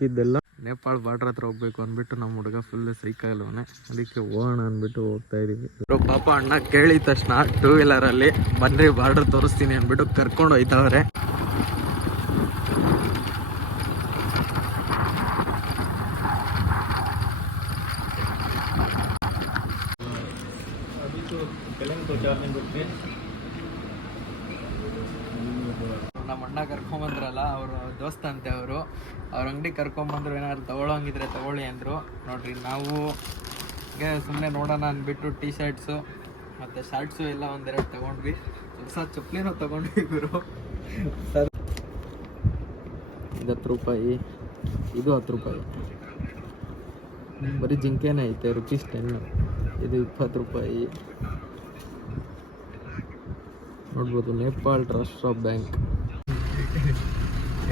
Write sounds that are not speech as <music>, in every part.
ಇದೆಲ್ಲ ನೇಪಾಳ ಬಾರ್ಡರ್ ಹತ್ರ ಹೋಗ್ಬೇಕು ಅಂದ್ಬಿಟ್ಟು ನಮ್ಮ ಹುಡುಗ ಫುಲ್ ಸೈಕಲ್ ಅವನೇ ಅದಕ್ಕೆ ಹೋಗೋಣ ಅಂದ್ಬಿಟ್ಟು ಹೋಗ್ತಾ ಇದೀವಿ. ಪಾಪ ಅಣ್ಣ ಕೇಳಿದ ತಕ್ಷಣ ಟೂ ವೀಲರ್ ಅಲ್ಲಿ ಬನ್ರಿ ಬಾರ್ಡರ್ ತೋರಿಸ್ತೀನಿ ಅಂದ್ಬಿಟ್ಟು ಕರ್ಕೊಂಡು ಹೋಯ್ತಾವ್ರೆ ನಮ್ಮ ಅಣ್ಣ ಕರ್ಕೊಂಬಂದ್ರಲ್ಲ ಅವರು ದೋಸ್ತ ಅಂತೆ ಅವರು ಅವ್ರ ಅಂಗಡಿ ಕರ್ಕೊಂಬಂದ್ರು ಏನಾದ್ರು ತಗೊಳ್ಳೋಂಗಿದ್ರೆ ತಗೊಳ್ಳಿ ಅಂದರು. ನೋಡ್ರಿ ನಾವು ಹೀಗೆ ಸುಮ್ಮನೆ ನೋಡೋಣ ಅಂದ್ಬಿಟ್ಟು ಟೀ ಶರ್ಟ್ಸು ಮತ್ತು ಶರ್ಟ್ಸು ಎಲ್ಲ ಒಂದೆರಡು ತೊಗೊಂಡ್ವಿ. ಹೊಸ ಚಪ್ಪಲಿನೂ ತಗೊಂಡ್ವಿ ಗುರು. ಸರ್ ಇದು ಹತ್ತು ರೂಪಾಯಿ. ಇದು ಹತ್ತು ರೂಪಾಯಿ. ಬರೀ ಜಿಂಕೆನೇ ಐತೆ ರುಪೀಸ್ ಟೆನ್ನು ಇದು ಇಪ್ಪತ್ತು ರೂಪಾಯಿ. ನೋಡ್ಬೋದು ನೇಪಾಳ್ ರಾಷ್ಟ್ರ ಬ್ಯಾಂಕ್.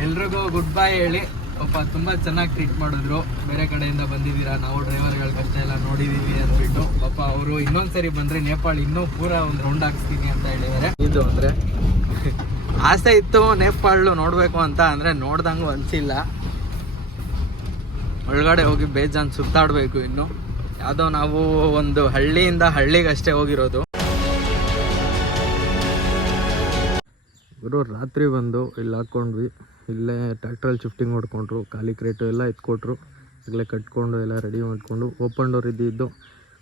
ಎಲ್ರಿಗೂ ಗುಡ್ ಬೈ ಹೇಳಿ. ಪಾಪ ತುಂಬ ಚೆನ್ನಾಗಿ ಟ್ರೀಟ್ ಮಾಡಿದ್ರು. ಬೇರೆ ಕಡೆಯಿಂದ ಬಂದಿದ್ದೀರಾ? ನಾವು ಡ್ರೈವರ್ಗಳ ಕಷ್ಟ ಎಲ್ಲ ನೋಡಿದೀವಿ ಅಂದ್ಬಿಟ್ಟು. ಪಾಪ ಅವರು ಇನ್ನೊಂದ್ಸರಿ ಬಂದ್ರೆ ನೇಪಾಳ ಇನ್ನೂ ಪೂರ ಒಂದು ರೌಂಡ್ ಹಾಕ್ಸ್ತೀನಿ ಅಂತ ಹೇಳಿದ್ದಾರೆ ಇದು ಅಂದ್ರೆ ಆಸೆ ಇತ್ತು ನೇಪಾಳು ನೋಡ್ಬೇಕು ಅಂತ ಅಂದ್ರೆ ನೋಡ್ದಂಗೂ ಅನ್ಸಿಲ್ಲ. ಒಳಗಡೆ ಹೋಗಿ ಬೇಜಾನ್ ಸುತ್ತಾಡ್ಬೇಕು ಇನ್ನು. ಯಾವುದೋ ನಾವು ಒಂದು ಹಳ್ಳಿಯಿಂದ ಹಳ್ಳಿಗಷ್ಟೇ ಹೋಗಿರೋದು. ಗುರು, ರಾತ್ರಿ ಬಂದು ಇಲ್ಲಿ ಹಾಕ್ಕೊಂಡ್ವಿ ಇಲ್ಲೇ ಟ್ರ್ಯಾಕ್ಟ್ರಲ್ಲಿ ಶಿಫ್ಟಿಂಗ್ ಹೊಡ್ಕೊಂಡ್ರು ಖಾಲಿ ಕ್ರೇಟು ಎಲ್ಲ ಎತ್ಕೊಟ್ರು. ಆಗಲೇ ಕಟ್ಕೊಂಡು ಎಲ್ಲ ರೆಡಿ ಮಾಡಿಕೊಂಡು ಓಪನ್ ಡೋರ್ ಇದ್ದಿದ್ದು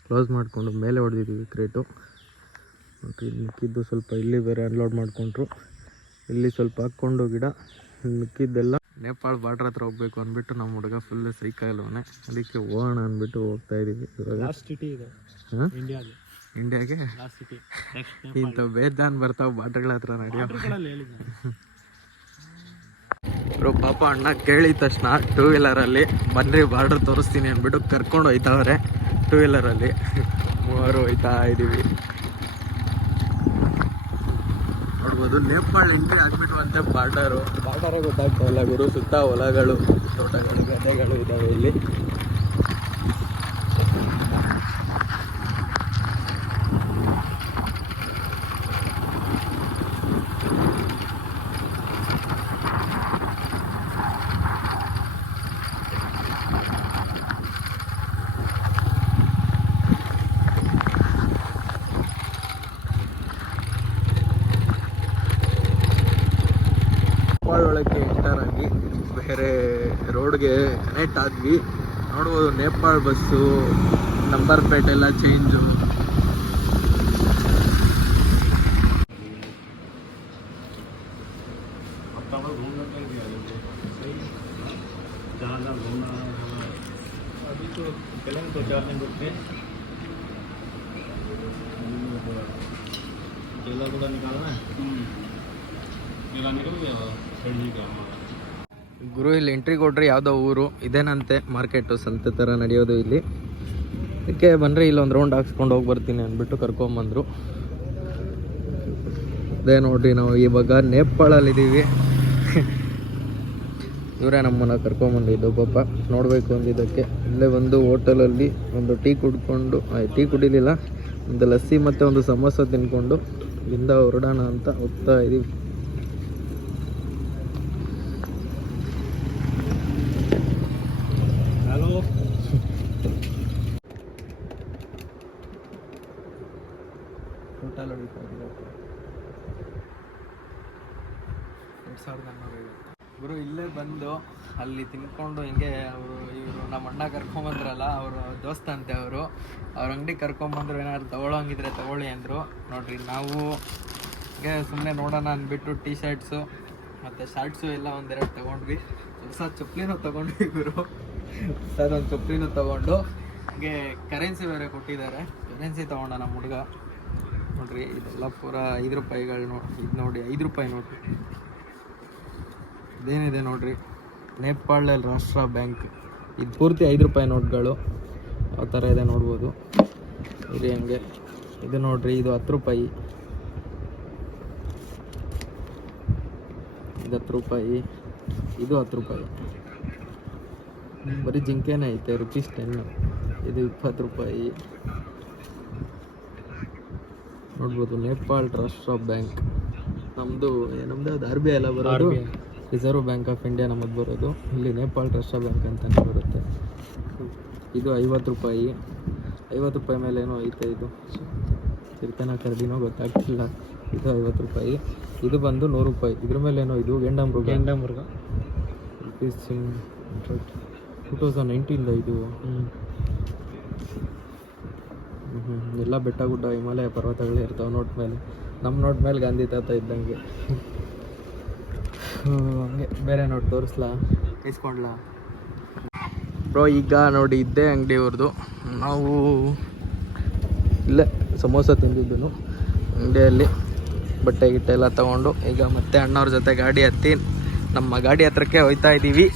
ಕ್ಲೋಸ್ ಮಾಡಿಕೊಂಡು ಮೇಲೆ ಹೊಡೆದಿದ್ದೀವಿ ಕ್ರೇಟು ಮಿಕ್ಕಿದ್ದು ಸ್ವಲ್ಪ ಇಲ್ಲಿ ಬೇರೆ ಅನ್ಲೋಡ್ ಮಾಡಿಕೊಂಡ್ರು. ಇಲ್ಲಿ ಸ್ವಲ್ಪ ಹಾಕ್ಕೊಂಡು ಗಿಡ ಮಿಕ್ಕಿದ್ದೆಲ್ಲ ನೇಪಾಳ ಬಾರ್ಡ್ರ್ ಹತ್ರ ಹೋಗ್ಬೇಕು ಅಂದ್ಬಿಟ್ಟು ನಮ್ಮ ಹುಡುಗ ಫುಲ್ ಸೈಕಲ್ ಅವನೇ ಅದಕ್ಕೆ ಹೋಗೋಣ ಅಂದ್ಬಿಟ್ಟು ಹೋಗ್ತಾ ಇದೀವಿ ಇವಾಗ ಇಂಡಿಯಾಗೆ ಇಂಥ ಬೇದಾನ್ ಬರ್ತಾವೆ ಬಾರ್ಡ್ರ್ಗಳ ಹತ್ರ ನಡೆಯೋ. <laughs> ಹೇಳಿದ್ದೆ ಪಾಪ ಅಣ್ಣ ಕೇಳಿದ ತಕ್ಷಣ ಟೂ ವೀಲರಲ್ಲಿ ಬನ್ರಿ, ಬಾರ್ಡರ್ ತೋರಿಸ್ತೀನಿ ಅಂದ್ಬಿಟ್ಟು ಕರ್ಕೊಂಡು ಹೋಯ್ತಾವ್ರೆ. ಟೂ ವೀಲರಲ್ಲಿ ಮೂವರು ಹೋಯ್ತಾ ಇದ್ದೀವಿ ನೋಡ್ಬೋದು, ನೇಪಾಳ ಎಂಟ್ರಿ ಆಗ್ಬಿಟ್ಟುವಂತೆ ಬಾರ್ಡರು. ಬಾರ್ಡರೇ ಗೊತ್ತಾಗ್ತಾ ಇಲ್ಲ ಗುರು ಸುತ್ತ ಹೊಲಗಳು ತೋಟಗಳು, ಗದ್ದೆಗಳು ಇದ್ದಾವೆ ಇಲ್ಲಿ. ನೇಪಾಳ ಒಳಗೆ ಎಂಟರ್ ಆಗಿ ಬೇರೆ ರೋಡ್ಗೆ ಕನೆಕ್ಟ್ ಆದ್ವಿ. ನೋಡ್ಬೋದು ನೇಪಾಳ ಬಸ್ಸು, ನಂಬರ್ ಪ್ಲೇಟ್ ಎಲ್ಲ ಚೇಂಜು ಎಂಟ್ರಿ ಯಾವುದೋ ಊರು. ಇದೇನಂತೆ ಮಾರ್ಕೆಟು ಸಂತೆ ಥರ ನಡೆಯೋದು ಇಲ್ಲಿ. ಅದಕ್ಕೆ ಬನ್ನಿರಿ ಇಲ್ಲೊಂದು ರೌಂಡ್ ಹಾಕ್ಸ್ಕೊಂಡು ಹೋಗಿ ಬರ್ತೀನಿ ಅಂದ್ಬಿಟ್ಟು ಕರ್ಕೊಂಬಂದರು. ಅದೇ ನೋಡ್ರಿ ನಾವು ಇವಾಗ ನೇಪಾಳಲ್ಲಿದ್ದೀವಿ. ಇವರೇ ನಮ್ಮನ್ನು ಕರ್ಕೊಂಬಂದಿದ್ದು ಪಾಪ. ನೋಡಬೇಕು ಅಂದಿದ್ದಕ್ಕೆ. ಇಲ್ಲೇ ಒಂದು ಹೋಟೆಲಲ್ಲಿ ಒಂದು ಟೀ ಕುಡ್ಕೊಂಡು ಟೀ ಕುಡಿಲಿಲ್ಲ. ಒಂದು ಲಸ್ಸಿ ಮತ್ತು ಒಂದು ಸಮೋಸ ತಿನ್ಕೊಂಡು ಇಲ್ಲಿಂದ ಹೊರಡೋಣ ಅಂತ ಹೋಗ್ತಾ ಇದೀವಿ. ಇದ್ದೀವಿ ಎರಡು ಸಾವಿರದ ಗುರು ಇಲ್ಲೇ ಬಂದು ಅಲ್ಲಿ ತಿನ್ಕೊಂಡು ಹಿಂಗೆ ಅವರು ಇವರು ನಮ್ಮ ಅಣ್ಣ ಕರ್ಕೊಂಬಂದ್ರಲ್ಲ ಅವರು ದೋಸ್ತ ಅಂತೆ ಅವರು, ಅವ್ರ ಅಂಗಡಿ ಕರ್ಕೊಂಬಂದ್ರು ಏನಾದ್ರು ತಗೊಳ್ಳೋಂಗಿದ್ರೆ ತಗೊಳ್ಳಿ ಅಂದರು. ನೋಡ್ರಿ, ನಾವು ಹಿಂಗೆ ಸುಮ್ಮನೆ ನೋಡೋಣ ಅಂದ್ಬಿಟ್ಟು ಟೀ ಶರ್ಟ್ಸು ಮತ್ತು ಶರ್ಟ್ಸು ಎಲ್ಲ ಒಂದೆರಡು ತಗೊಂಡ್ವಿ. ಹೊಸ ಚಪ್ಪಲಿನೂ ತಗೊಂಡ್ವಿ ಗುರು. ಸರ್ ಒಂದು ಚಪ್ಪಲಿನೂ ತಗೊಂಡು ಹಿಂಗೆ ಕರೆನ್ಸಿ ಬೇರೆ ಕೊಟ್ಟಿದ್ದಾರೆ. ಕರೆನ್ಸಿ ತಗೊಂಡ ನಮ್ಮ ಹುಡುಗ. ನೋಡ್ರಿ, ಇದೆಲ್ಲ ಪೂರ ಐದು ರೂಪಾಯಿಗಳು ನೋಡಿ ಇದು ನೋಡಿ, ಐದು ರೂಪಾಯಿ ನೋಡ್ರಿ. ಇದೇನಿದೆ ನೋಡ್ರಿ, ನೇಪಾಳ ರಾಷ್ಟ್ರ ಬ್ಯಾಂಕ್. ಇದು ಪೂರ್ತಿ ಐದು ರೂಪಾಯಿ ನೋಟ್ಗಳು. ಆ ಥರ ಇದೆ ನೋಡ್ಬೋದು. ಇದು ಹಂಗೆ? ಇದು ನೋಡ್ರಿ, ಇದು ಹತ್ತು ರೂಪಾಯಿ. ಇದು ಹತ್ತು ರೂಪಾಯಿ. ಇದು ಹತ್ತು ರೂಪಾಯಿ. ಬರೀ ಜಿಂಕೆನೇ ಐತೆ, ರುಪೀಸ್ ಟೆನ್. ಇದು ಇಪ್ಪತ್ತು ರೂಪಾಯಿ. ನೋಡ್ಬೋದು ಟ್ರಸ್ಟ್ ರಾಷ್ಟ್ರ ಬ್ಯಾಂಕ್. ನಮ್ಮದು ನಮ್ಮದು ಅದು ಆರ್ ಬಿ ಐ ಎಲ್ಲ ಬರೋದು. ರಿಸರ್ವ್ ಬ್ಯಾಂಕ್ ಆಫ್ ಇಂಡಿಯಾ ನಮ್ಮದು ಬರೋದು. ಇಲ್ಲಿ ನೇಪಾಳ್ ಟ್ರಸ್ಟ್ ಆಫ್ ಬ್ಯಾಂಕ್ ಅಂತಲೇ ಬರುತ್ತೆ. ಇದು ಐವತ್ತು ರೂಪಾಯಿ. ಐವತ್ತು ರೂಪಾಯಿ ಮೇಲೆ ಏನೋ ಐತೆ ಇದು. ಚಿರ್ತನ ಖರೀದಿನೋ ಗೊತ್ತಾಗ್ತಿಲ್ಲ. ಇದು ಐವತ್ತು ರೂಪಾಯಿ. ಇದು ಬಂದು ನೂರು ರೂಪಾಯಿ. ಇದ್ರ ಮೇಲೆ ಏನೋ ಇದು ಗೆಂಡಮೃಗ. ಗೆಂಡಮೃಗ. ರುಪೀಸ್ ಟೂ ತೌಸಂಡ್ ನೈನ್ಟೀನ್ದ ಇದು. ಎಲ್ಲ ಬೆಟ್ಟ ಗುಡ್ಡ ಹಿಮಾಲಯ ಪರ್ವತಗಳು ಇರ್ತಾವೆ ನೋಟ್ ಮೇಲೆ. ನಮ್ಮ ನೋಟ್ ಮೇಲೆ ಗಾಂಧಿ ತಾತ ಇದ್ದಂಗೆ. ಹಂಗೆ. ಬೇರೆ ನೋಟ್ ತೋರಿಸ್ಲಾ? ಇಸ್ಕೊಂಡ್ಲಾ? ಬ್ರೋ, ಈಗ ನೋಡಿ ಇದ್ದೇ ಅಂಗಡಿ ಅವ್ರದ್ದು ನಾವು ಇಲ್ಲೇ ಸಮೋಸ ತಿಂದಿದ್ದು ಅಂಗಡಿಯಲ್ಲಿ. ಬಟ್ಟೆ ಗಿಟ್ಟೆ ಎಲ್ಲ ತಗೊಂಡು ಈಗ ಮತ್ತೆ ಅಣ್ಣವ್ರ ಜೊತೆ ಗಾಡಿ ಹತ್ತಿ ನಮ್ಮ ಗಾಡಿ ಹತ್ರಕ್ಕೆ ಹೋಯ್ತಾ ಇದ್ದೀವಿ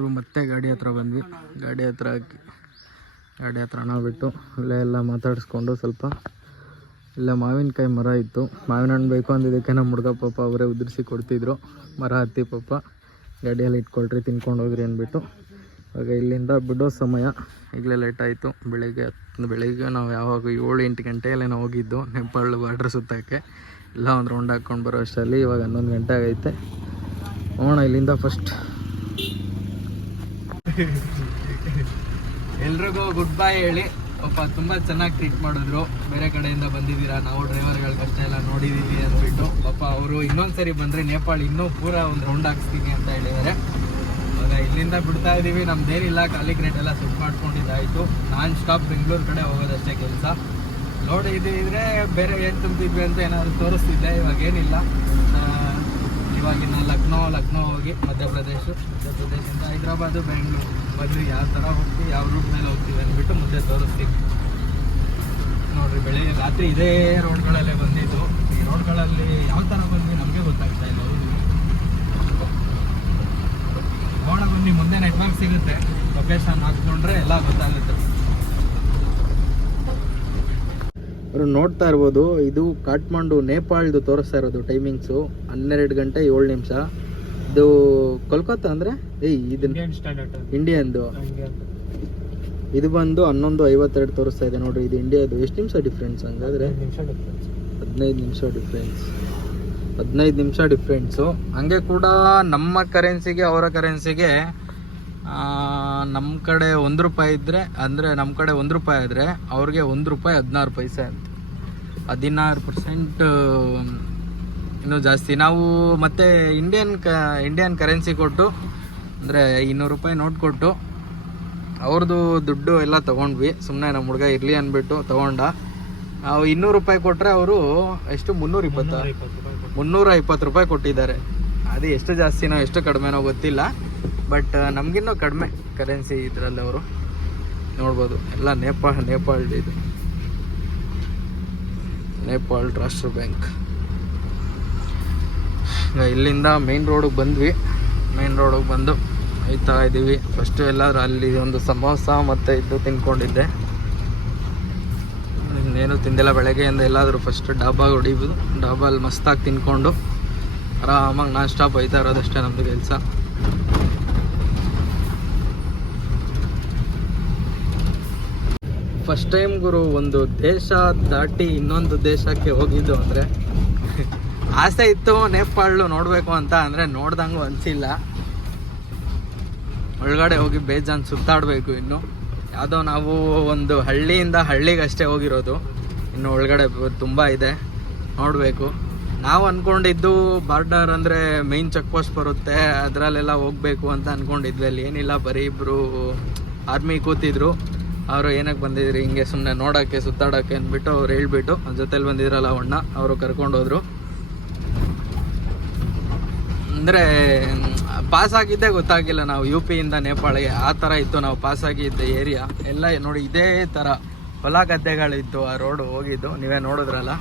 ಇವರು ಮತ್ತೆ ಗಾಡಿ ಹತ್ರ ಬಂದ್ವಿ. ಗಾಡಿ ಹತ್ರ ಹಾಕಿ, ಗಾಡಿ ಹತ್ರ ಹಣ ಬಿಟ್ಟು ಅಲ್ಲೇ ಎಲ್ಲ ಮಾತಾಡಿಸ್ಕೊಂಡು ಸ್ವಲ್ಪ ಇಲ್ಲೇ ಮಾವಿನಕಾಯಿ ಮರ ಇತ್ತು. ಮಾವಿನ ಹಣ್ಣು ಬೇಕು ಅಂದಿದ್ದಕ್ಕೆ ನಮ್ಮ ಹುಡುಗ ಪಾಪ ಅವರೇ ಉದುರಿಸಿ ಕೊಡ್ತಿದ್ರು. ಮರ ಹತ್ತಿ ಪಾಪ ಗಾಡಿಯಲ್ಲಿ ಇಟ್ಕೊಳ್ರಿ, ತಿನ್ಕೊಂಡು ಹೋಗ್ರಿ ಅಂದ್ಬಿಟ್ಟು. ಇವಾಗ ಇಲ್ಲಿಂದ ಬಿಡೋ ಸಮಯ. ಈಗಲೇ ಲೇಟ್ ಆಯಿತು. ಬೆಳಿಗ್ಗೆ ಹತ್ತು, ಬೆಳಿಗ್ಗೆ ನಾವು ಯಾವಾಗ ಏಳು, ಎಂಟು ಗಂಟೆಯಲ್ಲೇ ನಾವು ಹೋಗಿದ್ದು. ನೆಪಾಳ ಬಾರ್ಡ್ರ್ ಸುತ್ತಕ್ಕೆ. ಎಲ್ಲ ಒಂದು ರೌಂಡ್ ಹಾಕ್ಕೊಂಡು ಬರೋ ಅಷ್ಟರಲ್ಲಿ ಇವಾಗ ಹನ್ನೊಂದು ಗಂಟೆ ಆಗೈತೆ. ಹೋಗೋಣ ಇಲ್ಲಿಂದ ಫಸ್ಟ್ <laughs> ಎಲ್ರಿಗೂ ಗುಡ್ ಬೈ ಹೇಳಿ. ಪಾಪ ತುಂಬ ಚೆನ್ನಾಗಿ ಟ್ರೀಟ್ ಮಾಡಿದ್ರು. ಬೇರೆ ಕಡೆಯಿಂದ ಬಂದಿದ್ದೀರಾ? ನಾವು ಡ್ರೈವರ್ಗಳ ಕಷ್ಟ ಎಲ್ಲ ನೋಡಿದ್ದೀವಿ ಅಂದ್ಬಿಟ್ಟು. ಪಾಪ ಅವರು ಇನ್ನೊಂದ್ಸರಿ ಬಂದರೆ ನೇಪಾಳ ಇನ್ನೂ ಪೂರ ಒಂದು ರೌಂಡ್ ಹಾಕ್ಸ್ತೀನಿ ಅಂತ ಹೇಳಿದ್ದಾರೆ ಇವಾಗ ಇಲ್ಲಿಂದ ಬಿಡ್ತಾ ಇದ್ದೀವಿ ನಮ್ದೇನಿಲ್ಲ. ಖಾಲಿ ಗ್ರೇಟ್ ಎಲ್ಲ ಸುಟ್ ಮಾಡ್ಕೊಂಡಿದ್ದಾಯಿತು. ನಾನ್ ಸ್ಟಾಪ್ ಬೆಂಗಳೂರು ಕಡೆ ಹೋಗೋದಷ್ಟೇ ಕೆಲಸ. ನೋಡಿ ಇದು ಇದ್ರೆ ಬೇರೆ ಏನು ತುಂಬಿದ್ವಿ ಅಂತ ಏನಾದರೂ ತೋರಿಸ್ತಿದ್ದೆ ಇವಾಗ ಏನಿಲ್ಲ. ಇವಾಗಿನ ಲಕ್ನೋ ಲಕ್ನೋ ಹೋಗಿ ಮಧ್ಯಪ್ರದೇಶ, ಮಧ್ಯಪ್ರದೇಶದಿಂದ ಹೈದ್ರಾಬಾದು, ಬೆಂಗಳೂರು. ಬಂದು ಯಾವ ಥರ ಹೋಗ್ತೀವಿ, ಯಾವ ರೂಟ್ ಮೇಲೆ ಹೋಗ್ತೀವಿ ಅಂದ್ಬಿಟ್ಟು ಮುಂದೆ ತೋರಿಸ್ತೀವಿ ನೋಡಿರಿ ಬೆಳಿಗ್ಗೆ ರಾತ್ರಿ ಇದೇ ರೋಡ್ಗಳಲ್ಲೇ ಬಂದಿದ್ದು. ಈ ರೋಡ್ಗಳಲ್ಲಿ ಯಾವ ಥರ ಬಂದ್ವಿ ನಮಗೆ ಗೊತ್ತಾಗ್ತಾ ಇಲ್ಲ. ನೋಡ ಬನ್ನಿ, ಮುಂದೆ ನೆಟ್ವರ್ಕ್ ಸಿಗುತ್ತೆ. ಲೊಕೇಶನ್ ಹಾಕ್ಕೊಂಡ್ರೆ ಎಲ್ಲ ಗೊತ್ತಾಗುತ್ತೆ. ಅವರು ನೋಡ್ತಾ ಇರ್ಬೋದು ಇದು ಕಾಠ್ಮಂಡು ನೇಪಾಳದು ತೋರಿಸ್ತಾ ಇರೋದು ಟೈಮಿಂಗ್ಸು ಹನ್ನೆರಡು ಗಂಟೆ ಏಳು ನಿಮಿಷ. ಇದು ಕೋಲ್ಕತ್ತಾ ಅಂದರೆ? ಏಯ್ ಇದನ್ನ ಇಂಡಿಯನ್ದು ಇದು ಬಂದು ಹನ್ನೊಂದು ಐವತ್ತೆರಡು ತೋರಿಸ್ತಾ ಇದೆ ನೋಡ್ರಿ ಇದು ಇಂಡಿಯಾದು ಎಷ್ಟು ನಿಮಿಷ ಡಿಫ್ರೆನ್ಸ್ ಹಂಗಾದ್ರೆ? ಹದಿನೈದು ನಿಮಿಷ ಡಿಫ್ರೆನ್ಸ್ ಹದಿನೈದು ನಿಮಿಷ ಡಿಫ್ರೆನ್ಸು ಹಂಗೆ ಕೂಡ ನಮ್ಮ ಕರೆನ್ಸಿಗೆ ಅವರ ಕರೆನ್ಸಿಗೆ ನಮ್ಮ ಕಡೆ ಒಂದು ರೂಪಾಯಿ ಇದ್ದರೆ ಅಂದರೆ ನಮ್ಮ ಕಡೆ ಒಂದು ರೂಪಾಯಿ ಆದರೆ ಅವ್ರಿಗೆ ಒಂದು ರೂಪಾಯಿ ಹದಿನಾರು ಪೈಸೆ ಅಂತ. ಹದಿನಾರು ಪರ್ಸೆಂಟ್ ಇನ್ನೂ ಜಾಸ್ತಿ. ನಾವು ಮತ್ತೆ ಇಂಡಿಯನ್ ಕ ಇಂಡಿಯನ್ ಕರೆನ್ಸಿ ಕೊಟ್ಟು ಅಂದರೆ ಇನ್ನೂರು ರೂಪಾಯಿ ನೋಟ್ ಕೊಟ್ಟು ಅವ್ರದ್ದು ದುಡ್ಡು ಎಲ್ಲ ತೊಗೊಂಡ್ವಿ. ಸುಮ್ಮನೆ ನಮ್ಮ ಹುಡುಗ ಇರಲಿ ಅಂದ್ಬಿಟ್ಟು ತೊಗೊಂಡ. ನಾವು ಇನ್ನೂರು ರೂಪಾಯಿ ಕೊಟ್ಟರೆ ಅವರು ಎಷ್ಟು? ಮುನ್ನೂರ ಇಪ್ಪತ್ತ? ಮುನ್ನೂರ ಇಪ್ಪತ್ತು ರೂಪಾಯಿ ಕೊಟ್ಟಿದ್ದಾರೆ. ಅದು ಎಷ್ಟು ಜಾಸ್ತಿನೋ ಎಷ್ಟು ಕಡಿಮೆನೋ ಗೊತ್ತಿಲ್ಲ. ಬಟ್ ನಮಗಿನ್ನೂ ಕಡಿಮೆ ಕರೆನ್ಸಿ ಇದರಲ್ಲಿ ಅವರು. ನೋಡ್ಬೋದು, ಎಲ್ಲ ನೇಪಾಳ ನೇಪಾಳ ಇದು. ನೇಪಾಳ ರಾಷ್ಟ್ರ ಬ್ಯಾಂಕ್ ಇಲ್ಲಿಂದ ಮೇನ್ ರೋಡಿಗೆ ಬಂದ್ವಿ. ಮೇನ್ ರೋಡಿಗೆ ಬಂದು ಹೋಯ್ತಾ ಇದ್ದೀವಿ. ಫಸ್ಟು ಎಲ್ಲಾದರೂ ಅಲ್ಲಿ ಒಂದು ಸಮೋಸ ಮತ್ತು ಇದು ತಿನ್ಕೊಂಡಿದ್ದೆ. ಇನ್ನೇನು ತಿಂದಿಲ್ಲ, ಬೆಳಗ್ಗೆಯಿಂದ ಎಲ್ಲಾದರೂ ಫಸ್ಟ್ ಡಾಬಾಗೆ ಹೊಡಿಬೋದು. ಡಾಬಲ್ಲಿ ಮಸ್ತಾಗಿ ತಿನ್ಕೊಂಡು ಆರಾಮಾಗಿ ನಾನ್ ಸ್ಟಾಪ್ ಹೋಯ್ತಾ ಇರೋದಷ್ಟೇ ನಮ್ಮದು ಕೆಲಸ. ಫಸ್ಟ್ ಟೈಮ್ ಗುರು ಒಂದು ದೇಶ ದಾಟಿ ಇನ್ನೊಂದು ದೇಶಕ್ಕೆ ಹೋಗಿದ್ದು ಅಂದರೆ ಆಸೆ ಇತ್ತು, ನೇಪಾಳು ನೋಡಬೇಕು ಅಂತ ಅಂದರೆ ನೋಡ್ದಂಗೂ ಅನಿಸಿಲ್ಲ. ಒಳಗಡೆ ಹೋಗಿ ಬೇಜಾನ್ ಸುತ್ತಾಡಬೇಕು ಇನ್ನು. ಯಾವುದೋ ನಾವು ಒಂದು ಹಳ್ಳಿಯಿಂದ ಹಳ್ಳಿಗೆ ಅಷ್ಟೇ ಹೋಗಿರೋದು. ಇನ್ನು ಒಳಗಡೆ ತುಂಬ ಇದೆ. ನೋಡಬೇಕು. ನಾವು ಅಂದ್ಕೊಂಡಿದ್ದು ಬಾರ್ಡರ್ ಅಂದರೆ ಮೈನ್ ಚೆಕ್ ಪೋಸ್ಟ್ ಬರುತ್ತೆ. ಅದರಲ್ಲೆಲ್ಲ ಹೋಗಬೇಕು ಅಂತ ಅಂದ್ಕೊಂಡಿದ್ವಿ ಅಲ್ಲಿ ಏನಿಲ್ಲ, ಬರೀ ಇಬ್ಬರು ಆರ್ಮಿ ಕೂತಿದ್ರು. ಅವರು ಏನಕ್ಕೆ ಬಂದಿದ್ರಿ? ಹಿಂಗೆ ಸುಮ್ಮನೆ ನೋಡೋಕ್ಕೆ, ಸುತ್ತಾಡೋಕ್ಕೆ ಅಂದ್ಬಿಟ್ಟು ಅವ್ರು ಹೇಳ್ಬಿಟ್ಟು ಜೊತೆಲಿ ಬಂದಿದ್ರಲ್ಲ ಅಣ್ಣ ಅವರು ಕರ್ಕೊಂಡೋದ್ರು ಅಂದರೆ, ಪಾಸ್ ಆಗಿದ್ದೇ ಗೊತ್ತಾಗಿಲ್ಲ ನಾವು ಯು ಪಿಯಿಂದ ನೇಪಾಳಿಗೆ. ಆ ಥರ ಇತ್ತು ನಾವು ಪಾಸ್ ಆಗಿದ್ದ ಏರಿಯಾ. ಎಲ್ಲ ನೋಡಿ ಇದೇ ಥರ ಹೊಲ ಗದ್ದೆಗಳಿತ್ತು, ಆ ರೋಡು ಹೋಗಿದ್ದು. ನೀವೇ ನೋಡಿದ್ರಲ್ಲ.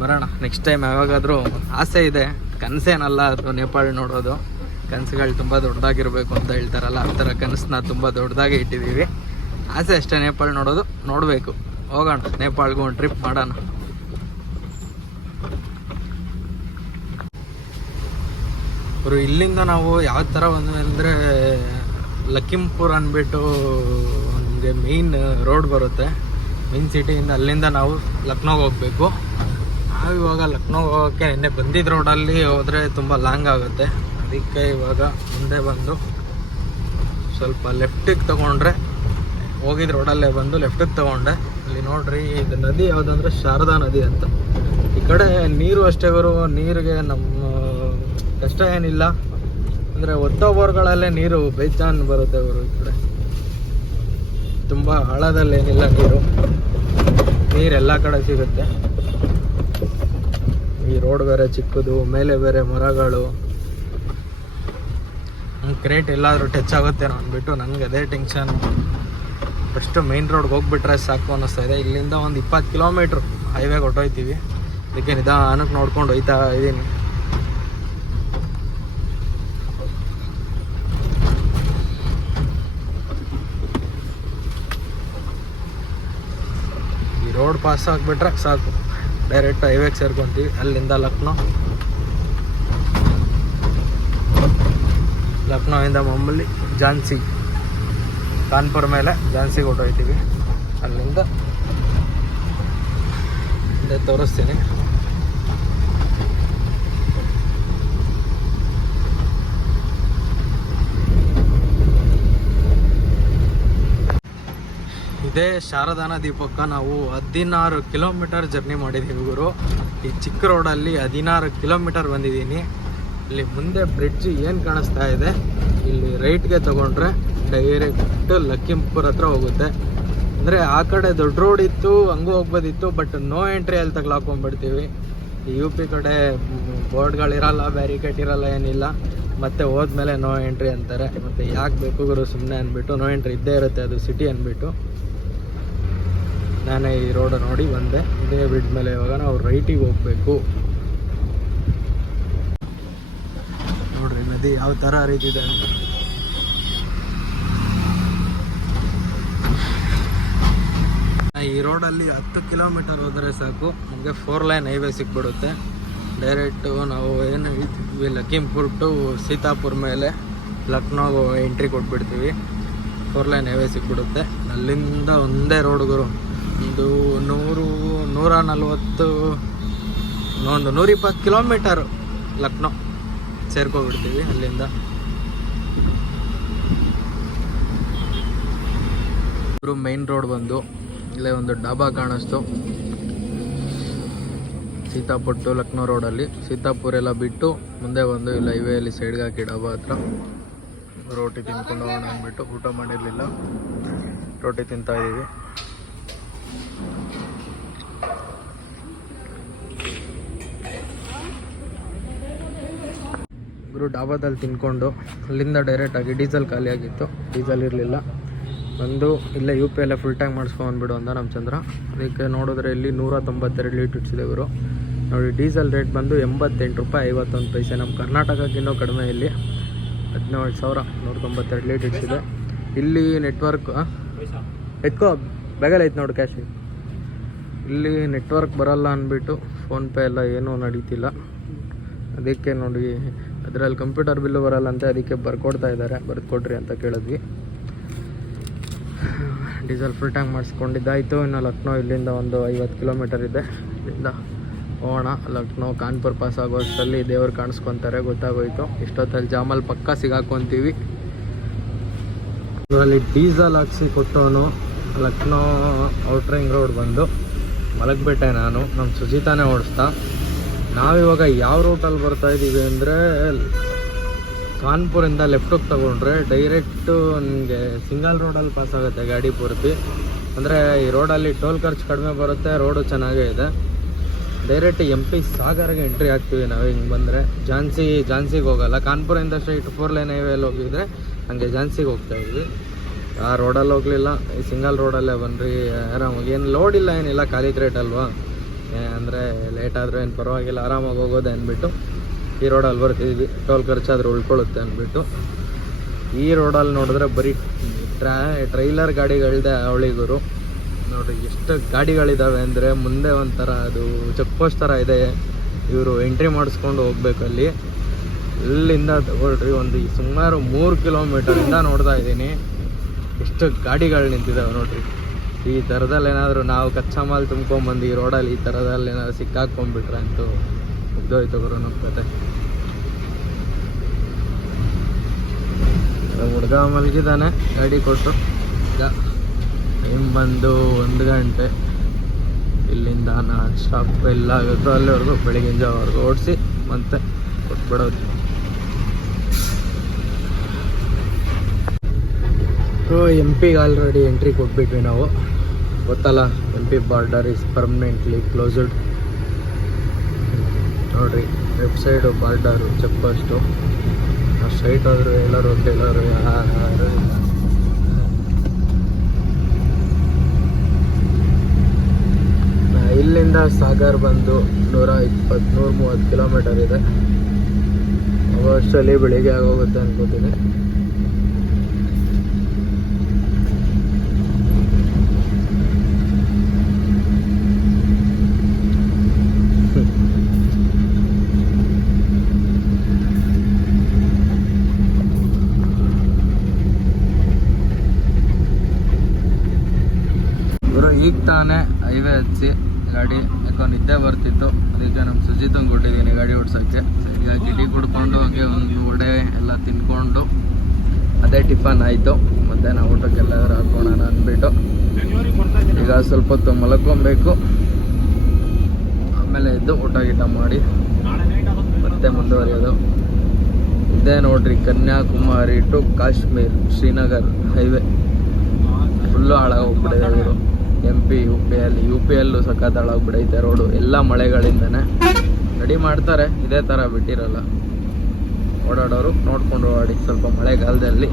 ಬರೋಣ ನೆಕ್ಸ್ಟ್ ಟೈಮ್ ಯಾವಾಗಾದರೂ ಆಸೆ ಇದೆ. ಕನಸೇನಲ್ಲ ಅದು ನೇಪಾಳ ನೋಡೋದು. ಕನಸುಗಳು ತುಂಬ ದೊಡ್ಡದಾಗಿರಬೇಕು ಅಂತ ಹೇಳ್ತಾರಲ್ಲ, ಆ ಥರ ಕನಸನ್ನ ತುಂಬ ದೊಡ್ಡದಾಗಿ ಇಟ್ಟಿದ್ದೀವಿ. ಆಸೆ ಅಷ್ಟೇ ನೇಪಾಳ ನೋಡೋದು, ನೋಡಬೇಕು. ಹೋಗೋಣ, ನೇಪಾಳ್ಗೂ ಒಂದು ಟ್ರಿಪ್ ಮಾಡೋಣ. ಅವರು ಇಲ್ಲಿಂದ ನಾವು ಯಾವ ಥರ ಬಂದ್ವಿ ಅಂದರೆ, ಲಕ್ಕಿಂಪುರ್ ಅಂದ್ಬಿಟ್ಟು ನಮಗೆ ಮೇಯ್ನ್ ರೋಡ್ ಬರುತ್ತೆ. ಮೇನ್ ಸಿಟಿಯಿಂದ ಅಲ್ಲಿಂದ ನಾವು ಲಕ್ನೋಗೆ ಹೋಗಬೇಕು. ನಾವು ಇವಾಗ ಲಕ್ನೋಗೆ ಹೋಗೋಕ್ಕೆ ನಿನ್ನೆ ಬಂದಿದ್ದ ರೋಡಲ್ಲಿ ಹೋದರೆ ತುಂಬ ಲಾಂಗ್ ಆಗುತ್ತೆ. ಅದಕ್ಕೆ ಇವಾಗ ಮುಂದೆ ಬಂದು ಸ್ವಲ್ಪ ಲೆಫ್ಟಿಗೆ ತಗೊಂಡ್ರೆ ಹೋಗಿದ್ದ ರೋಡಲ್ಲೇ ಬಂದು ಲೆಫ್ಟಿಗೆ ತಗೊಂಡೆ. ಅಲ್ಲಿ ನೋಡ್ರಿ, ಇದು ನದಿ ಯಾವುದಂದ್ರೆ ಶಾರದಾ ನದಿ ಅಂತ. ಈ ಕಡೆ ನೀರು ಅಷ್ಟೇ ಗುರು, ನೀರಿಗೆ ನಮ್ಮ, ಕಷ್ಟ ಏನಿಲ್ಲ. ಅಂದರೆ ಒತ್ತೋಬೋರ್ಗಳಲ್ಲೇ ನೀರು ಬೇಜಾನ್ ಬರುತ್ತೆ ಗುರು ಈ ಕಡೆ. ತುಂಬ ಆಳದಲ್ಲೇನಿಲ್ಲ ನೀರು. ನೀರೆಲ್ಲ ಕಡೆ ಸಿಗುತ್ತೆ. ಈ ರೋಡ್ ಬೇರೆ ಚಿಕ್ಕದು, ಮೇಲೆ ಬೇರೆ ಮರಗಳು. ಕ್ರೇಟ್ ಎಲ್ಲಾದರೂ ಟಚ್ ಆಗುತ್ತೇನೋ ಅಂದ್ಬಿಟ್ಟು ನನಗೆ ಅದೇ ಟೆನ್ಷನ್. ಫಸ್ಟು ಮೇನ್ ರೋಡ್ಗೆ ಹೋಗ್ಬಿಟ್ರೆ ಸಾಕು ಅನ್ನಿಸ್ತಾ ಇದೆ. ಇಲ್ಲಿಂದ ಒಂದು ಇಪ್ಪತ್ತು ಕಿಲೋಮೀಟ್ರ್ ಹೈವೇಗೆ ಹೊಟ್ಟೋಯ್ತೀವಿ ಅದಕ್ಕೆ ನಿಧಾನಕ್ಕೆ ನೋಡ್ಕೊಂಡು ಹೋಯ್ತಾ ಇದ್ದೀನಿ ಈ ರೋಡ್ ಪಾಸ್ ಆಗಿಬಿಟ್ರೆ ಸಾಕು. ಡೈರೆಕ್ಟ್ ಹೈವೇಗೆ ಸೇರ್ಕೊಂತೀವಿ. ಅಲ್ಲಿಂದ ಲಕ್ನೋ. ಲಕ್ನೋಯಿಂದ ಮಾಮೂಲಿ ಝಾನ್ಸಿ, ಕಾನ್ಪುರ ಮೇಲೆ ಝಾನ್ಸಿಗೆ ಹೊಟ್ಟೋಯ್ತೀವಿ ಅಲ್ಲಿಂದ ತೋರಿಸ್ತೀನಿ. ಇದೇ ಶಾರದಾ ನದಿ ಪಕ್ಕ ನಾವು ಹದಿನಾರು ಕಿಲೋಮೀಟರ್ ಜರ್ನಿ ಮಾಡಿದ್ದೀವಿ ಗುರು. ಈ ಚಿಕ್ಕ ರೋಡಲ್ಲಿ ಹದಿನಾರು ಕಿಲೋಮೀಟರ್ ಬಂದಿದ್ದೀನಿ. ಇಲ್ಲಿ ಮುಂದೆ ಬ್ರಿಡ್ಜ್ ಏನು ಕಾಣಿಸ್ತಾ ಇದೆ, ಇಲ್ಲಿ ರೈಟ್ಗೆ ತಗೊಂಡ್ರೆ ಡೈರೆಕ್ಟ್ ಲಕ್ಕಿಂಪುರ್ ಹತ್ರ ಹೋಗುತ್ತೆ. ಅಂದರೆ ಆ ಕಡೆ ದೊಡ್ಡ ರೋಡ್ ಇತ್ತು, ಹಂಗೂ ಹೋಗ್ಬೋದಿತ್ತು ಬಟ್ ನೋ ಎಂಟ್ರಿ ಅಲ್ಲಿ ತಗ್ಲಾಕೊಂಡ್ಬಿಡ್ತೀವಿ. ಯು ಪಿ ಕಡೆ ಬೋರ್ಡ್ಗಳಿರಲ್ಲ ಬ್ಯಾರಿಕೇಟ್ ಇರಲ್ಲ ಏನಿಲ್ಲ. ಮತ್ತೆ ಹೋದ್ಮೇಲೆ ನೋ ಎಂಟ್ರಿ ಅಂತಾರೆ. ಮತ್ತೆ ಯಾಕೆ ಬೇಕು ಗುರು ಸುಮ್ಮನೆ ಅಂದ್ಬಿಟ್ಟು ನೋ ಎಂಟ್ರಿ ಇದ್ದೇ ಇರುತ್ತೆ, ಅದು ಸಿಟಿ ಅಂದ್ಬಿಟ್ಟು. ನಾನೇ ಈ ರೋಡ್ ನೋಡಿ ಬಂದೆ. ಇದೇ ಬ್ರಿಡ್ಜ್ ಮೇಲೆ ಇವಾಗ ನಾವು ರೈಟಿಗೆ ಹೋಗ್ಬೇಕು ನೋಡ್ರಿ ನದಿ ಯಾವ ಥರ ಹರಿತಿದೆ ಅಂತ. ಈ ರೋಡಲ್ಲಿ ಹತ್ತು ಕಿಲೋಮೀಟರ್ ಹೋದರೆ ಸಾಕು. ನಮಗೆ ಫೋರ್ ಲೈನ್ ಹೈವೇ ಸಿಕ್ಬಿಡುತ್ತೆ. ಡೈರೆಕ್ಟು ನಾವು ಏನು ಇದ್ವಿ ಲಖೀಂಪುರ್ ಟು ಸೀತಾಪುರ್ ಮೇಲೆ ಲಕ್ನೋ ಎಂಟ್ರಿ ಕೊಟ್ಬಿಡ್ತೀವಿ. ಫೋರ್ ಲೈನ್ ಹೈವೇ ಸಿಕ್ಬಿಡುತ್ತೆ. ಅಲ್ಲಿಂದ ಒಂದೇ ರೋಡ್ಗಳು ಒಂದು ನೂರು, ನೂರ ನಲ್ವತ್ತು, ಒಂದು ನೂರಿಪ್ಪತ್ತು ಕಿಲೋಮೀಟರು ಲಕ್ನೋ. ಸೇರ್ಕೊಬಿಡ್ತೀವಿ ಅಲ್ಲಿಂದ. ಮೈನ್ ರೋಡ್ ಬಂದು ಇಲ್ಲೇ ಒಂದು ಡಾಬಾ ಕಾಣಿಸ್ತು. ಸೀತಾಪುರ್ ಟು ಲಕ್ನೋ ರೋಡಲ್ಲಿ ಸೀತಾಪುರ್ ಎಲ್ಲ ಬಿಟ್ಟು ಮುಂದೆ ಬಂದು ಇಲ್ಲ ಹೈವೇಯಲ್ಲಿ ಸೈಡ್ಗೆ ಹಾಕಿ ಡಾಬಾ ಹತ್ರ. ರೋಟಿ ತಿನ್ಕೊಂಡು ಹೋಗೋಣ ಅಂದ್ಬಿಟ್ಟು ಊಟ ಮಾಡಿರಲಿಲ್ಲ. ರೋಟಿ ತಿಂತಾ ಇದ್ದೀವಿ ಗುರು ಡಾಬಾದಲ್ಲಿ ತಿನ್ಕೊಂಡು ಅಲ್ಲಿಂದ ಡೈರೆಕ್ಟಾಗಿ ಡೀಸೆಲ್ ಖಾಲಿ ಆಗಿತ್ತು ಡೀಸೆಲ್ ಇರಲಿಲ್ಲ. ಬಂದು ಇಲ್ಲೇ ಯು ಪಿ ಎಲ್ಲ ಫುಲ್ ಟ್ಯಾಂಕ್ ಮಾಡಿಸ್ಕೊಂಡ್ಬಿಡು ಅಂದ ನಮ್ಮ ಚಂದ್ರ ಅದಕ್ಕೆ ನೋಡಿದ್ರೆ ಇಲ್ಲಿ ನೂರ ತೊಂಬತ್ತೆರಡು ಲೀಟರ್ಸ್ ಇಟ್ಸಿದೆ ಇವರು. ನೋಡಿ, ಡೀಸೆಲ್ ರೇಟ್ ಬಂದು ಎಂಬತ್ತೆಂಟು ರೂಪಾಯಿ ಐವತ್ತೊಂದು ಪೈಸೆ. ನಮ್ಮ ಕರ್ನಾಟಕಕ್ಕಿನ್ನೂ ಕಡಿಮೆ ಇಲ್ಲಿ. ಹದಿನೇಳು ಸಾವಿರ ನೂರ ತೊಂಬತ್ತೆರಡು ಲೀಟ್ ಇಟ್ಸಿದೆ ಇಲ್ಲಿ ನೆಟ್ವರ್ಕ್ ಎತ್ಕೋ ಬೆಗಲ್ ಐತೆ ನೋಡು ಕ್ಯಾಶ್ ಇಲ್ಲಿ ನೆಟ್ವರ್ಕ್ ಬರಲ್ಲ ಅಂದ್ಬಿಟ್ಟು ಫೋನ್ಪೇ ಎಲ್ಲ ಏನೂ ನಡೀತಿಲ್ಲ. ಅದಕ್ಕೆ ನೋಡಿ ಅದರಲ್ಲಿ ಕಂಪ್ಯೂಟರ್ ಬಿಲ್ಲು ಅಂತ ಅದಕ್ಕೆ ಬರ್ಕೊಡ್ತಾ ಇದ್ದಾರೆ. ಬರ್ಕೊಡ್ರಿ ಅಂತ ಕೇಳಿದ್ವಿ. ಡೀಸೆಲ್ ಫುಲ್ ಟ್ಯಾಂಕ್ ಮಾಡಿಸ್ಕೊಂಡಿದ್ದಾಯಿತು. ಇನ್ನು ಲಕ್ನೋ ಇಲ್ಲಿಂದ ಒಂದು ಐವತ್ತು ಕಿಲೋಮೀಟರ್ ಇದೆ. ಇಲ್ಲಿಂದ ಹೋಗೋಣ. ಲಕ್ನೋ, ಕಾನ್ಪುರ್ ಪಾಸ್ ಆಗೋ ಅಷ್ಟರಲ್ಲಿ ದೇವ್ರು ಕಾಣಿಸ್ಕೊತಾರೆ, ಗೊತ್ತಾಗೋಯ್ತು. ಇಷ್ಟೊತ್ತಲ್ಲಿ ಜಾಮಲ್ಲಿ ಪಕ್ಕ ಸಿಗಾಕೊಂತೀವಿ. ಅಲ್ಲಿ ಡೀಸೆಲ್ ಹಾಕ್ಸಿ ಕೊಟ್ಟವನು ಲಕ್ನೋ ಔಟ್ರಿಂಗ್ ರೋಡ್ ಬಂದು. ಮಲಗಿಬಿಟ್ಟೆ ನಾನು. ನಮ್ಮ ಸುಜಿತಾನೇ ಓಡಿಸ್ತಾ. ನಾವಿವಾಗ ಯಾವ ರೂಟಲ್ಲಿ ಬರ್ತಾ ಇದ್ದೀವಿ ಅಂದರೆ ಕಾನ್ಪುರಿಂದ ಲೆಫ್ಟಿಗೆ ತಗೊಂಡ್ರೆ ಡೈರೆಕ್ಟು ನಿಮಗೆ ಸಿಂಗಲ್ ರೋಡಲ್ಲಿ ಪಾಸ್ ಆಗುತ್ತೆ ಗಾಡಿ ಪೂರ್ತಿ. ಅಂದರೆ ಈ ರೋಡಲ್ಲಿ ಟೋಲ್ ಖರ್ಚು ಕಡಿಮೆ ಬರುತ್ತೆ ರೋಡು ಚೆನ್ನಾಗೇ ಇದೆ. ಡೈರೆಕ್ಟ್ ಎಂ ಪಿ ಸಾಗರ್ಗೆ ಎಂಟ್ರಿ ಆಗ್ತೀವಿ ನಾವು ಹಿಂಗೆ ಬಂದರೆ. ಝಾನ್ಸಿ ಝಾನ್ಸಿಗೆ ಹೋಗಲ್ಲ. ಕಾನ್ಪುರಿಂದ ಸ್ಟ್ರೈಟ್ ಫೋರ್ ಲೈನ್ ಹೈವೇಲಿ ಹೋಗಿದ್ರೆ ಹಂಗೆ ಝಾನ್ಸಿಗೆ ಹೋಗ್ತಾ ಇದ್ವಿ. ಆ ರೋಡಲ್ಲಿ ಹೋಗಲಿಲ್ಲ. ಈ ಸಿಂಗಲ್ ರೋಡಲ್ಲೇ ಬನ್ರಿ ಆರಾಮಾಗಿ. ಏನು ಲೋಡ್ ಇಲ್ಲ, ಏನಿಲ್ಲ, ಖಾಲಿ ಕ್ರೇಟ್ ಅಲ್ವಾ? ಅಂದರೆ ಲೇಟ್ ಆದರೂ ಏನು ಪರವಾಗಿಲ್ಲ, ಆರಾಮಾಗಿ ಹೋಗೋದೆ ಅಂದ್ಬಿಟ್ಟು ಈ ರೋಡಲ್ಲಿ ಬರ್ತಿದ್ವಿ. ಟೋಲ್ ಖರ್ಚಾದರೂ ಉಳ್ಕೊಳ್ಳುತ್ತೆ ಅಂದ್ಬಿಟ್ಟು. ಈ ರೋಡಲ್ಲಿ ನೋಡಿದ್ರೆ ಬರೀ ಟ್ರಾ ಟ್ರೈಲರ್ ಗಾಡಿಗಳದೆ ಅವಳಿಗರು ನೋಡಿ ಎಷ್ಟು ಗಾಡಿಗಳಿದ್ದಾವೆ ಅಂದರೆ ಮುಂದೆ ಒಂಥರ ಅದು ಚೆಕ್ ಪೋಸ್ಟ್ ಥರ ಇದೆ. ಇವರು ಎಂಟ್ರಿ ಮಾಡಿಸ್ಕೊಂಡು ಹೋಗ್ಬೇಕು ಅಲ್ಲಿ. ಇಲ್ಲಿಂದ ತಗೊಳ್ರಿ, ಒಂದು ಸುಮಾರು ಮೂರು ಕಿಲೋಮೀಟರಿಂದ ನೋಡ್ತಾ ಇದ್ದೀನಿ. ಎಷ್ಟು ಗಾಡಿಗಳು ನಿಂತಿದ್ದಾವೆ ನೋಡ್ರಿ. ಈ ಥರದಲ್ಲಿ ಏನಾದರೂ ನಾವು ಕಚ್ಚಾ ಮಾಲ್ ತುಂಬ್ಕೊಂಬಂದು ಈ ರೋಡಲ್ಲಿ ಈ ಥರದಲ್ಲಿ ಏನಾದ್ರು ಸಿಕ್ಕಾಕೊಂಡ್ಬಿಟ್ರೆ ಅಂತೂ ಮುಗ್ದೋಯ್ತು ಗುರು ನಮ್ಮ ಕತೆ. ಹುಡುಗ ಮಲಗಿದ್ದಾನೆ ಗಾಡಿ ಕೊಟ್ಟು ಈಗ ಟೈಮ್ ಬಂದು ಒಂದು ಗಂಟೆ. ಇಲ್ಲಿಂದ ನಾನು ಸ್ಟಾಪ್ ಎಲ್ಲ ಆಗುತ್ತೋ ಅಲ್ಲಿವರೆಗೂ ಬೆಳಗಿನ ಜಾವವರೆಗೂ ಓಡಿಸಿ ಮತ್ತೆ ಕೊಟ್ಬಿಡೋದು. ಸೊ ಎಂ ಪಿಗೆ ಆಲ್ರೆಡಿ ಎಂಟ್ರಿ ಕೊಟ್ಬಿಟ್ವಿ ನಾವು. ಗೊತ್ತಲ್ಲ M P border is permanently closed ನೋಡ್ರಿ left side border check post straight ಹೋದ್ರು ಎಲ್ಲರೂ ಕೇಳೋರು ಯಾರು ಇಲ್ಲಿಂದ ಸಾಗರ್ ಬಂದು ನೂರ ಇಪ್ಪತ್ತು ನೂರ ಮೂವತ್ತು ಕಿಲೋಮೀಟರ್ ಇದೆ. ಅವಷ್ಟಲ್ಲಿ ಬೆಳಿಗ್ಗೆ ಆಗೋಗುತ್ತೆ ಅನ್ಕೋತೀನಿ ಗುರು ಈಗ ತಾನೇ ಹೈವೇ ಹಚ್ಚಿ ಗಾಡಿ ಯಾಕೋ ನಿದ್ದೆ ಬರ್ತಿತ್ತು. ಅದಕ್ಕೆ ನಮ್ಮ ಸುಜಿತಂಗೆ ಕೊಟ್ಟಿದ್ದೀನಿ ಗಾಡಿ ಓಡಿಸೋಕ್ಕೆ ಈಗ ಗಿಡಿ ಕುಡ್ಕೊಂಡು ಹಾಗೆ ಒಂದು ವಡೆ ಎಲ್ಲ ತಿನ್ಕೊಂಡು ಅದೇ ಟಿಫನ್ ಆಯಿತು. ಮಧ್ಯಾಹ್ನ ಊಟಕ್ಕೆಲ್ಲಾದ್ರೂ ಹಾಕೋಣ ಅಂದ್ಬಿಟ್ಟು ಈಗ ಸ್ವಲ್ಪ ಹೊತ್ತು ಮಲ್ಕೊಬೇಕು. ಆಮೇಲೆ ಇದ್ದು ಊಟ ಗೀಟ ಮಾಡಿ ಮತ್ತೆ ಮುಂದುವರಿಯೋದು. ಇದೇ ನೋಡ್ರಿ, Kanyakumari to Kashmir Srinagar highway. Full ಹಾಳಾಗೋಗ್ಬಿಟ್ಟಿದೆ ಇವರು M P U P L U P ಎಲ್ಲು ಸಖತ್ ಹಾಳಾಗ್ಬಿಡೈತೆ ರೋಡು ಎಲ್ಲ ಮಳೆಗಳಿಂದನೇ ರೆಡಿ ಮಾಡ್ತಾರೆ. ಇದೇ ಥರ ಬಿಟ್ಟಿರಲ್ಲ. ಓಡಾಡೋರು ನೋಡ್ಕೊಂಡು ಓಡಾಡಿ ಸ್ವಲ್ಪ ಮಳೆಗಾಲದಲ್ಲಿ